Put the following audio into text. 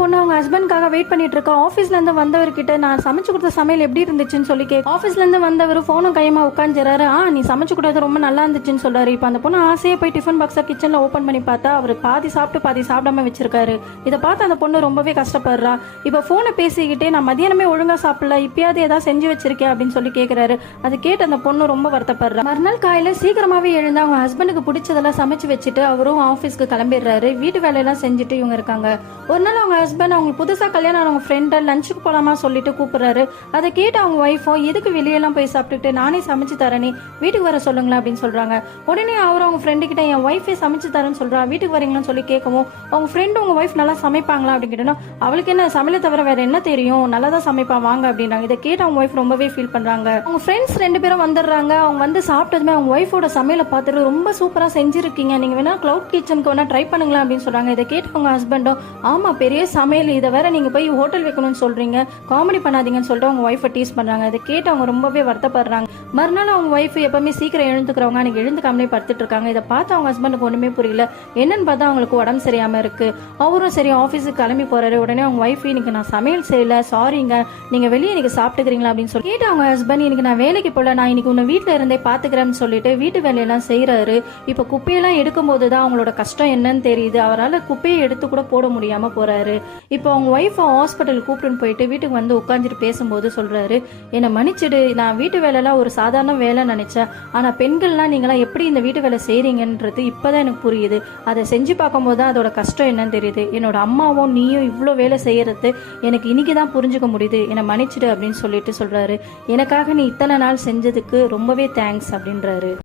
பொண்ணு அவங்க ஹஸ்பண்ட்காக வெயிட் பண்ணிட்டு இருக்கா. ஆஃபீஸ்ல இருந்து வந்தவர்கிட்ட நான் சமைச்சு கொடுத்த சமையல் எப்படி இருந்துச்சுன்னு சொல்லி ஆஃபீஸ்ல இருந்து வந்தவர் போனும் கையமா உட்காந்துறாரு. நீ சமைச்சு கொடுத்தது ரொம்ப நல்லா இருந்துச்சுன்னு சொல்றாரு. இப்போ அந்த பொண்ணு ஆசையா போய் டிஃபன் பாக்ஸை கிச்சன்ல ஓபன் பண்ணி பார்த்தா அவர் பாதி சாப்பிட்டு பாதி சாப்பிடாம வச்சிருக்காரு. இதை பார்த்து அந்த பொண்ணு ரொம்பவே கஷ்டப்படுறா. இப்போ போனை பேசிக்கிட்டே நான் மதியானமே ஒழுங்கா சாப்பிடல, இப்பயாவது ஏதாவது செஞ்சு வச்சிருக்கேன் அப்படின்னு சொல்லி கேட்கிறாரு. அது கேட்டு அந்த பொண்ணு ரொம்ப வருத்தப்படுறா. மறுநாள் காலையில சீக்கிரமாவே எழுந்து அவங்க ஹஸ்பண்டுக்கு பிடிச்சதெல்லாம் சமைச்சு வச்சுட்டு அவரும் ஆஃபீஸ்க்கு கிளம்பிடுறாரு. வீட்டு வேலையெல்லாம் செஞ்சுட்டு இவங்க இருக்காங்க. ஒரு நாள் அவங்க ஹஸ்பண்ட் அவங்க புதுசா கல்யாணம் அவங்க ஃப்ரெண்ட லஞ்சுக்கு போலாமா சொல்லிட்டு கூப்பிடுறாரு. அதை கேட்டு அவங்க ஒய்ஃபோ எதுக்கு வெளியெல்லாம் போய் சாப்பிட்டுட்டு நானே சமைச்சு தரேனே வீட்டுக்கு வர சொல்லுங்களேன் அப்படின்னு சொல்றாங்க. உடனே அவர் அவங்க ஃப்ரெண்டு கிட்ட என் ஒய்ஃபே சமைச்சு தரேன்னு சொல்றா, வீட்டுக்கு வரீங்களான்னு சொல்லி கேட்கவும் அவங்க ஃப்ரெண்டு உங்க ஒய்ஃப் நல்லா சமைப்பாங்களா அப்படின்னு கேட்டோம். அவளுக்கு என்ன சமையலை தவிர வேற என்ன தெரியும், நல்லா தான் சமைப்பா வாங்க அப்படின்றாங்க. இதை கேட்டு அவங்க ஒய்ஃப் ரொம்பவே ஃபீல் பண்றாங்க. அவங்க ஃப்ரெண்ட்ஸ் 2 பேரும் வந்துடுறாங்க. அவங்க வந்து சாப்பிட்டதுமே அவங்க ஒய்ஃபோட சமையலை பார்த்துட்டு ரொம்ப சூப்பரா செஞ்சிருக்கீங்க, நீங்க வேணா கிளவுட் கிச்சனுக்கு வேணா ட்ரை பண்ணுங்களா அப்படின்னு சொல்றாங்க. இதை கேட்டு அவங்க ஹஸ்பண்டும் ஆமா பெரிய சமையல், இதை வேற நீங்க போய் ஹோட்டல் வைக்கணும்னு சொல்றீங்க, காமெடி பண்ணாதீங்கன்னு சொல்லிட்டு அவங்க ஒய்ஃபை டீஸ் பண்றாங்க. இதை கேட்டு அவங்க ரொம்பவே வருத்தப்படுறாங்க. மறுநாள் அவங்க ஒய்ஃப் எப்பவுமே சீக்கிரம் எழுந்துக்கிறவங்க நீங்க எழுந்துக்காமலே படுத்துட்டு இருக்காங்க. இதை பார்த்து அவங்க ஹஸ்பண்டுக்கு ஒண்ணுமே புரியல. என்னன்னு பார்த்தா அவங்களுக்கு உடம்பு சரியாம இருக்கு. அவரும் சரி ஆஃபீஸுக்கு கிளம்பி போறாரு. உடனே அவங்க ஒய்ஃப் இன்னைக்கு நான் சமையல் செய்யல, சாரிங்க, நீங்க வெளியே இன்னைக்கு சாப்பிட்டுக்கிறீங்களா அப்படின்னு சொல்லி கேட்டு அவங்க ஹஸ்பண்ட் இன்னைக்கு நான் வேலைக்கு போல, நான் இன்னைக்கு உன்னை வீட்டுல இருந்தே பாத்துக்கிறேன்னு சொல்லிட்டு வீட்டு வேலையெல்லாம் செய்யறாரு. இப்ப குப்பையெல்லாம் எடுக்கும் போதுதான் அவங்களோட கஷ்டம் என்னன்னு தெரியுது. அவரால் குப்பையை எடுத்து கூட போட முடியாம போறாரு. இப்போ அவங்க ஒய்ஃப் ஹாஸ்பிட்டல் கூப்பிட்டுன்னு போயிட்டு வீட்டுக்கு வந்து உட்காந்துட்டு பேசும்போது சொல்றாரு, என்னை மன்னிச்சிடு, நான் வீட்டு வேலைலாம் ஒரு சாதாரண வேலை நினைச்சேன், ஆனா பெண்கள்லாம் நீங்களாம் எப்படி இந்த வீட்டு வேலை செய்றீங்கன்றது இப்பதான் எனக்கு புரியுது. அதை செஞ்சு பார்க்கும்போது தான் அதோட கஷ்டம் என்னன்னு தெரியுது. என்னோட அம்மாவும் நீயும் இவ்வளோ வேலை செய்யறது எனக்கு இன்னைக்குதான் புரிஞ்சுக்க முடியுது, என்னை மன்னிச்சிடு அப்படின்னு சொல்லிட்டு சொல்றாரு. எனக்காக நீ இத்தனை நாள் செஞ்சதுக்கு ரொம்பவே தேங்க்ஸ் அப்படின்றாரு.